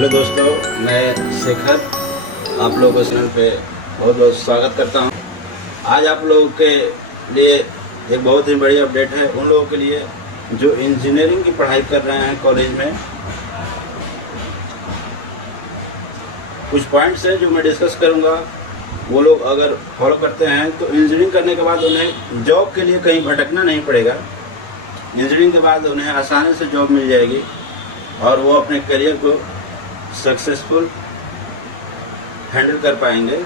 Hello दोस्तों, मैं शेखर आप लोगों को चैनल पे बहुत बहुत स्वागत करता हूं। आज आप लोगों के लिए एक बहुत ही बड़ी अपडेट है उन लोगों के लिए जो इंजीनियरिंग की पढ़ाई कर रहे हैं कॉलेज में। कुछ पॉइंट्स हैं जो मैं डिस्कस करूंगा, वो लोग अगर फॉलो करते हैं तो इंजीनियरिंग करने के बाद उन्हें जॉब के लिए कहीं भटकना नहीं पड़ेगा। इंजीनियरिंग के बाद उन्हें आसानी से जॉब मिल जाएगी और वो अपने करियर को सक्सेसफुल हैंडल कर पाएंगे।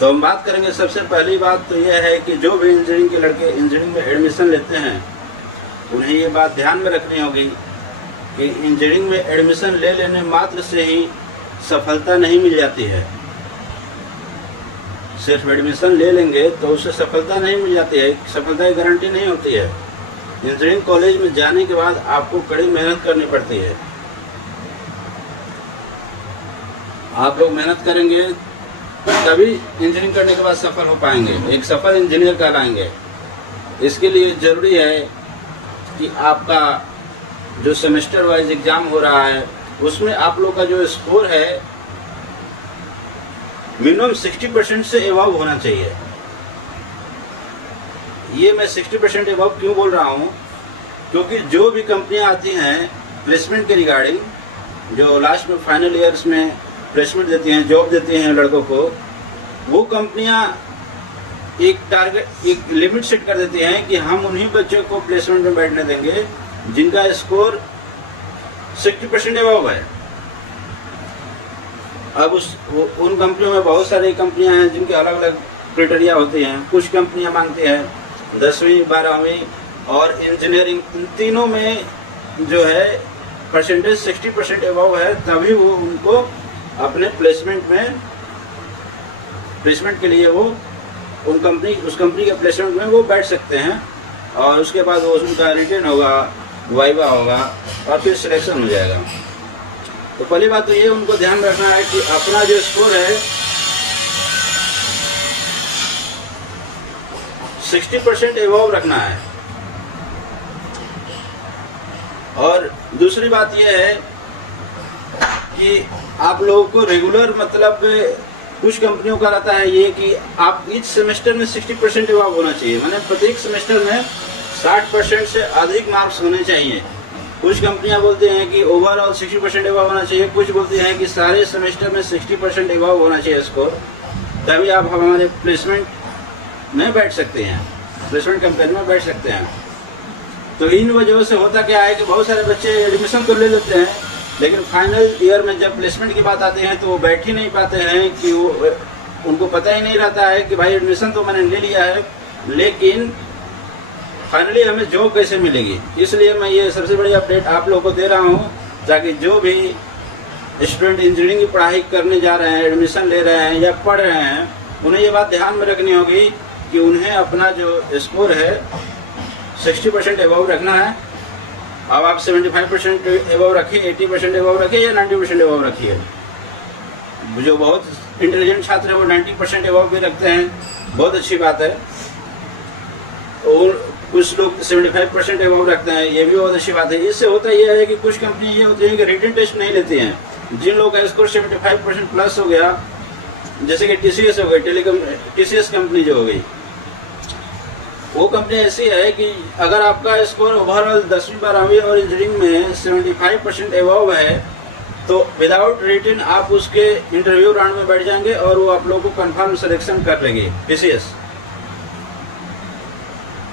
तो हम बात करेंगे, सबसे पहली बात तो यह है कि जो भी इंजीनियरिंग के लड़के इंजीनियरिंग में एडमिशन लेते हैं उन्हें ये बात ध्यान में रखनी होगी कि इंजीनियरिंग में एडमिशन ले लेने मात्र से ही सफलता नहीं मिल जाती है। सिर्फ एडमिशन ले लेंगे तो उससे सफलता नहीं मिल जाती है, सफलता की गारंटी नहीं होती है। इंजीनियरिंग कॉलेज में जाने के बाद आपको कड़ी मेहनत करनी पड़ती है। आप लोग मेहनत करेंगे तभी इंजीनियरिंग करने के बाद सफल हो पाएंगे, एक सफल इंजीनियर कहलाएंगे। इसके लिए ज़रूरी है कि आपका जो सेमेस्टर वाइज एग्ज़ाम हो रहा है उसमें आप लोग का जो स्कोर है मिनिमम 60% से एबव होना चाहिए। ये मैं 60% एबव क्यों बोल रहा हूँ, क्योंकि जो भी कंपनियां आती हैं प्लेसमेंट के रिगार्डिंग, जो लास्ट में फाइनल ईयर्स में प्लेसमेंट देती हैं, जॉब देती हैं लड़कों को, वो कंपनियां एक टारगेट, एक लिमिट सेट कर देती हैं कि हम उन्हीं बच्चों को प्लेसमेंट में बैठने देंगे जिनका स्कोर 60% एबव है। अब उन कंपनियों में बहुत सारी कंपनियां हैं जिनके अलग अलग क्राइटेरिया होते हैं। कुछ कंपनियां मांगती हैं 10वीं 12वीं और इंजीनियरिंग, इन तीनों में जो है परसेंटेज 60% एबव है, तभी वो उनको अपने प्लेसमेंट के लिए वो उस कंपनी के प्लेसमेंट में वो बैठ सकते हैं। और उसके बाद वो उनका रिटर्न होगा, वाइवा होगा और फिर सिलेक्शन हो जाएगा। तो पहली बात तो ये उनको ध्यान रखना है कि अपना जो स्कोर है 60% एबव रखना है। और दूसरी बात यह है कि आप लोगों को रेगुलर, मतलब कुछ कंपनियों का रहता है ये कि आप ईच सेमेस्टर में 60% एबव होना चाहिए, माने प्रत्येक सेमेस्टर में 60% से अधिक मार्क्स होने चाहिए। कुछ कंपनियां बोलते हैं कि ओवरऑल 60% एबव होना चाहिए, कुछ बोलती हैं कि सारे सेमेस्टर में 60% एबव होना चाहिए स्कोर, तभी आप हमारे प्लेसमेंट में बैठ सकते हैं, प्लेसमेंट कंपनी में बैठ सकते हैं। तो इन वजहों से होता क्या है कि बहुत सारे बच्चे एडमिशन तो ले लेते हैं, लेकिन फाइनल ईयर में जब प्लेसमेंट की बात आते हैं तो वो बैठ ही नहीं पाते हैं कि उनको पता ही नहीं रहता है कि भाई एडमिशन तो मैंने ले लिया है, लेकिन फाइनली हमें जॉब कैसे मिलेगी। इसलिए मैं ये सबसे बड़ी अपडेट आप लोगों को दे रहा हूँ, ताकि जो भी स्टूडेंट इंजीनियरिंग की पढ़ाई करने जा रहे हैं, एडमिशन ले रहे हैं या पढ़ रहे हैं, उन्हें ये बात ध्यान में रखनी होगी कि उन्हें अपना जो स्कोर है 60% एबव रखना है। अब आप 75% एबव रखिए, 80% एबव रखिए या 90% एबव रखिए। जो बहुत इंटेलिजेंट छात्र है वो 90% एबव भी रखते हैं, बहुत अच्छी बात है। और कुछ लोग 75% एबव रखते हैं, ये भी बहुत अच्छी बात है। इससे होता यह है कि कुछ कंपनी ये होती है कि रिटन टेस्ट नहीं लेती हैं। जिन लोगों का स्कोर 75% प्लस हो गया, जैसे कि TCS हो गई, TCS कंपनी जो हो गई, वो कंपनी ऐसी है कि अगर आपका स्कोर ओवरऑल 10वीं 12वीं और इंजीनियरिंग में 75% एबव है तो विदाउट रिटन आप उसके इंटरव्यू राउंड में बैठ जाएंगे और वो आप लोगों को कंफर्म सिलेक्शन कर लेंगे, TCS।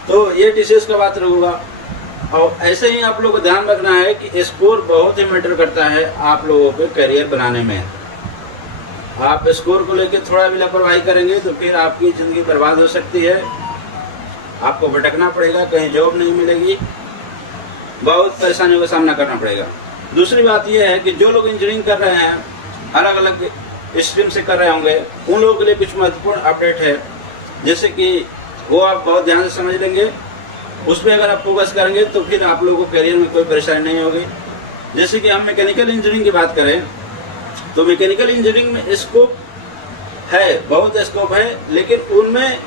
तो ये TCS का बात होगा। और ऐसे ही आप लोगों को ध्यान रखना है कि स्कोर बहुत ही मैटर करता है आप लोगों के करियर बनाने में। आप स्कोर को लेकर थोड़ा भी लापरवाही करेंगे तो फिर आपकी ज़िंदगी बर्बाद हो सकती है, आपको भटकना पड़ेगा, कहीं जॉब नहीं मिलेगी, बहुत परेशानियों का सामना करना पड़ेगा। दूसरी बात यह है कि जो लोग इंजीनियरिंग कर रहे हैं, अलग अलग स्ट्रीम से कर रहे होंगे, उन लोगों के लिए कुछ महत्वपूर्ण अपडेट है, जैसे कि वो आप बहुत ध्यान से समझ लेंगे, उस पर अगर आप फोकस करेंगे तो फिर आप लोगों को करियर में कोई परेशानी नहीं होगी। जैसे कि हम मैकेनिकल इंजीनियरिंग की बात करें तो मैकेनिकल इंजीनियरिंग में स्कोप है, बहुत स्कोप है, लेकिन उनमें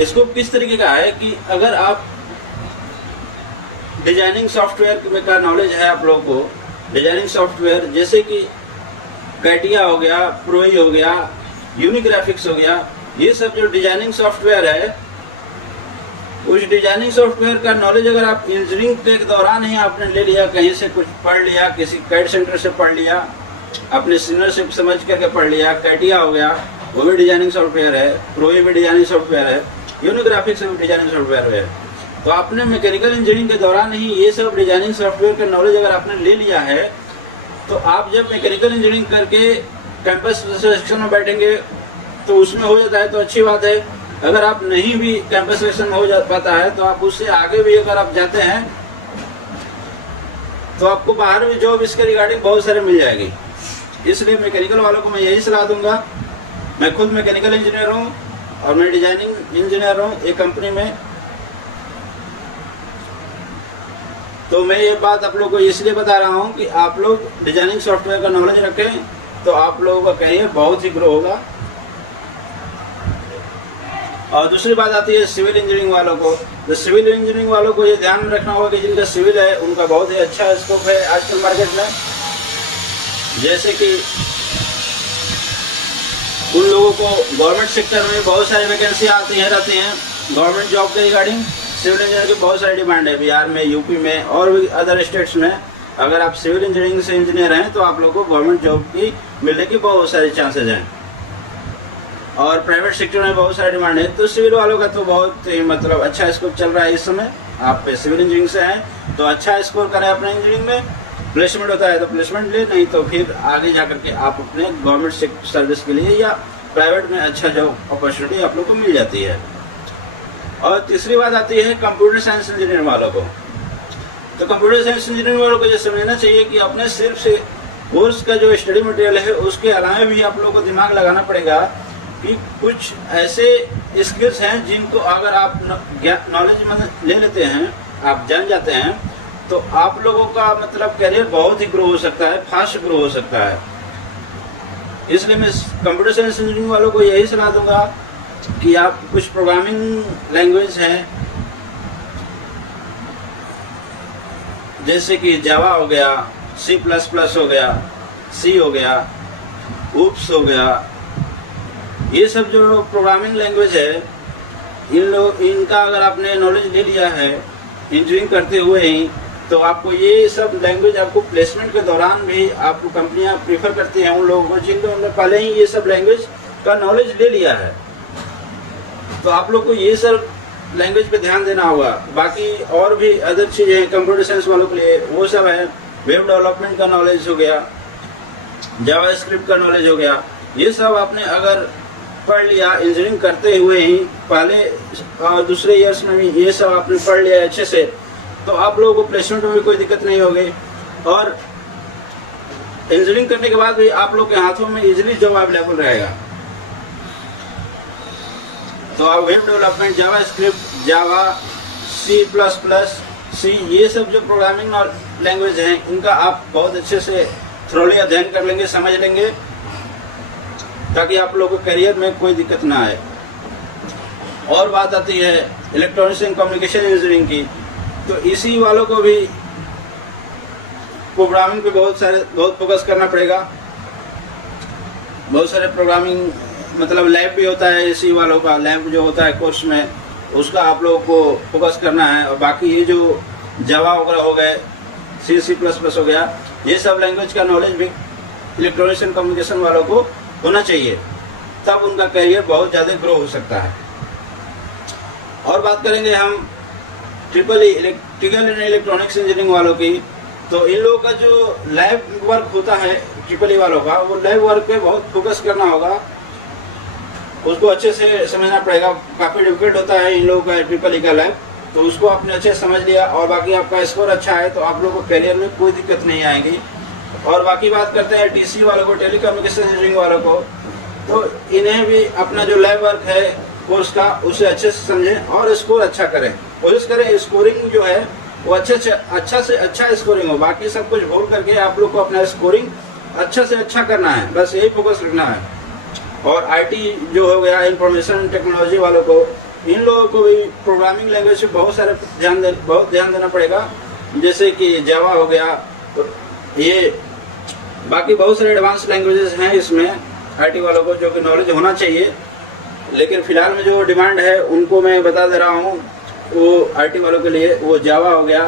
स्कोप किस तरीके का है कि अगर आप डिजाइनिंग सॉफ्टवेयर का नॉलेज है आप लोगों को, डिजाइनिंग सॉफ्टवेयर जैसे कि कैटिया हो गया, प्रोई हो गया, यूनिग्राफिक्स हो गया, ये सब जो डिजाइनिंग सॉफ्टवेयर है, उस डिजाइनिंग सॉफ्टवेयर का नॉलेज अगर आप इंजीनियरिंग के दौरान ही आपने ले लिया, कहीं से कुछ पढ़ लिया, किसी कैड सेंटर से पढ़ लिया, अपने सीनियर से समझ करके पढ़ लिया, कैटिया हो गया वो भी डिजाइनिंग सॉफ्टवेयर है, प्रोई भी डिजाइनिंग सॉफ्टवेयर है, यूनिग्राफिक्स भी डिजाइनिंग सॉफ्टवेयर है। तो आपने मैकेनिकल इंजीनियरिंग के दौरान ही ये सब डिजाइनिंग सॉफ्टवेयर का नॉलेज अगर आपने ले लिया है, तो आप जब मैकेनिकल इंजीनियरिंग करके कैंपस सिलेक्शन में बैठेंगे तो उसमें हो जाता है तो अच्छी बात है। अगर आप नहीं भी कैंपस सिलेक्शन में हो जा पाता है तो आप उससे आगे भी अगर आप जाते हैं तो आपको बाहर भी जॉब इसके रिगार्डिंग बहुत सारे मिल जाएगी। इसलिए मैकेनिकल वालों को मैं यही सलाह दूंगा। मैं खुद मैकेनिकल इंजीनियर हूँ और मैं डिजाइनिंग इंजीनियर हूँ एक कंपनी में। तो मैं ये बात आप लोगों को इसलिए बता रहा हूँ कि आप लोग डिजाइनिंग सॉफ्टवेयर का नॉलेज रखें तो आप लोगों का करियर बहुत ही ग्रो होगा। और दूसरी बात आती है सिविल इंजीनियरिंग वालों को। तो सिविल इंजीनियरिंग वालों को ये ध्यान में रखना होगा कि जिनका सिविल है उनका बहुत ही अच्छा स्कोप है आजकल मार्केट में। जैसे कि उन लोगों को गवर्नमेंट सेक्टर में बहुत सारी वैकेंसी आती रहती हैं गवर्नमेंट जॉब के रिगार्डिंग। सिविल इंजीनियर की बहुत सारी डिमांड है बिहार में, यूपी में और भी अदर स्टेट्स में। अगर आप सिविल इंजीनियरिंग से इंजीनियर हैं तो आप लोगों को गवर्नमेंट जॉब की मिलने की बहुत सारे चांसेज हैं। और प्राइवेट सेक्टर में बहुत सारी डिमांड है। तो सिविल वालों का तो बहुत मतलब अच्छा स्कोप चल रहा है इस समय। आप सिविल इंजीनियरिंग से हैं तो अच्छा स्कोर करें अपने इंजीनियरिंग में, प्लेसमेंट होता है तो प्लेसमेंट ले, नहीं तो फिर आगे जा करके आप अपने गवर्नमेंट सर्विस के लिए या प्राइवेट में अच्छा जॉब अपॉर्चुनिटी आप लोग को मिल जाती है। और तीसरी बात आती है कंप्यूटर साइंस इंजीनियर वालों को। तो कंप्यूटर साइंस इंजीनियर वालों को ये समझना चाहिए कि अपने सिर्फ से कोर्स का जो स्टडी मटेरियल है उसके अलावा भी आप लोगों को दिमाग लगाना पड़ेगा कि कुछ ऐसे स्किल्स हैं जिनको अगर आप नॉलेज ले लेते हैं, आप जान जाते हैं, तो आप लोगों का मतलब करियर बहुत ही ग्रो हो सकता है, फास्ट ग्रो हो सकता है। इसलिए मैं कंप्यूटर साइंस इंजीनियरिंग वालों को यही सलाह दूंगा कि आप कुछ प्रोग्रामिंग लैंग्वेज हैं जैसे कि जावा हो गया, C++ हो गया, सी हो गया, ऊप्स हो गया, ये सब जो प्रोग्रामिंग लैंग्वेज है इनका अगर आपने नॉलेज ले लिया है इंजीनियरिंग करते हुए ही, तो आपको ये सब लैंग्वेज आपको प्लेसमेंट के दौरान भी आपको कंपनियां प्रीफर करती हैं उन लोगों को जिन लोगों ने पहले ही ये सब लैंग्वेज का नॉलेज ले लिया है। तो आप लोग को ये सब लैंग्वेज पे ध्यान देना होगा। बाकी और भी अदर चीज़ें हैं कंप्यूटर साइंस वालों के लिए, वो सब है। वेब डेवलपमेंट का नॉलेज हो गया, जावास्क्रिप्ट का नॉलेज हो गया, ये सब आपने अगर पढ़ लिया इंजीनियरिंग करते हुए ही, पहले और दूसरे ईयर्स में भी ये सब आपने पढ़ लिया अच्छे से, तो आप लोगों को प्लेसमेंट में भी कोई दिक्कत नहीं होगी। और इंजीनियरिंग करने के बाद भी आप लोग के हाथों में इजीली जॉब अवेलेबल रहेगा। तो आप वेब डेवलपमेंट, जावास्क्रिप्ट, जावा, C++, ये सब जो प्रोग्रामिंग लैंग्वेज हैं इनका आप बहुत अच्छे से थ्रोली अध्ययन कर लेंगे, समझ लेंगे, ताकि आप लोगों को करियर में कोई दिक्कत ना आए। और बात आती है इलेक्ट्रॉनिक्स एंड कम्युनिकेशन इंजीनियरिंग की, तो इसी वालों को भी प्रोग्रामिंग पे बहुत फोकस करना पड़ेगा। बहुत सारे प्रोग्रामिंग मतलब लैब भी होता है, इसी वालों का लैब जो होता है कोर्स में, उसका आप लोगों को फोकस करना है। और बाकी ये जो जावा वगैरह हो गए, C++ हो गया, ये सब लैंग्वेज का नॉलेज भी इलेक्ट्रॉनिक्स एंड कम्युनिकेशन वालों को होना चाहिए, तब उनका करियर बहुत ज़्यादा ग्रो हो सकता है। और बात करेंगे हम triple electrical and electronics engineering वालों की, तो इन लोगों का जो लैब वर्क होता है ट्रिपल ई वालों का, वो लैब वर्क पे बहुत फोकस करना होगा, उसको अच्छे से समझना पड़ेगा। काफ़ी डिफिकल्ट होता है इन लोगों का ट्रिपल ई का लैब, तो उसको आपने अच्छे से समझ लिया और बाकी आपका स्कोर अच्छा है तो आप लोगों को करियर में कोई दिक्कत नहीं आएगी। और बाकी बात करते हैं TC वालों को, टेलीकम्युनिकेशन इंजीनियरिंग वालों को, तो इन्हें भी अपना जो लैब वर्क है कोर्स का उसे अच्छे से समझें और स्कोर अच्छा करें। कोशिश करें स्कोरिंग जो है वो अच्छा से अच्छा स्कोरिंग हो। बाकी सब कुछ भूल करके आप लोग को अपना स्कोरिंग अच्छा से अच्छा करना है, बस यही फोकस रखना है। और IT जो हो गया, इंफॉर्मेशन टेक्नोलॉजी वालों को, इन लोगों को भी प्रोग्रामिंग लैंग्वेज पे बहुत ध्यान देना पड़ेगा। जैसे कि जावा हो गया, तो ये बाकी बहुत सारे एडवांस लैंग्वेजेस हैं इसमें आईटी वालों को जो कि नॉलेज होना चाहिए, लेकिन फिलहाल में जो डिमांड है उनको मैं बता दे रहा हूँ। वो आईटी वालों के लिए वो जावा हो गया,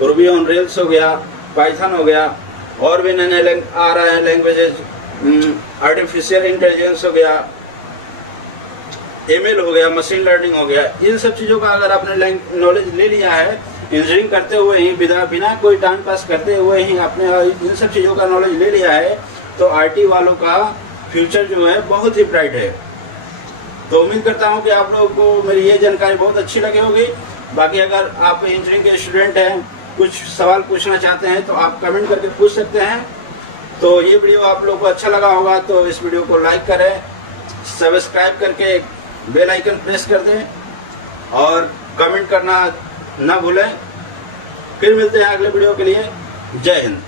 रूबी ऑन रेल्स हो गया, पाइथन हो गया, और भी नए नए आ रहा है लैंग्वेजेस, आर्टिफिशियल इंटेलिजेंस हो गया, एमएल हो गया, मशीन लर्निंग हो गया। इन सब चीज़ों का अगर आपने नॉलेज ले लिया है इंजीनियरिंग करते हुए ही, बिना कोई टाइम पास करते हुए ही आपने इन सब चीज़ों का नॉलेज ले लिया है, तो आईटी वालों का फ्यूचर जो है बहुत ही ब्राइट है। तो उम्मीद करता हूं कि आप लोगों को मेरी ये जानकारी बहुत अच्छी लगी होगी। बाकी अगर आप इंजीनियरिंग के स्टूडेंट हैं, कुछ सवाल पूछना चाहते हैं, तो आप कमेंट करके पूछ सकते हैं। तो ये वीडियो आप लोगों को अच्छा लगा होगा तो इस वीडियो को लाइक करें, सब्सक्राइब करके बेल आइकन प्रेस कर दें और कमेंट करना ना भूलें। फिर मिलते हैं अगले वीडियो के लिए। जय हिंद।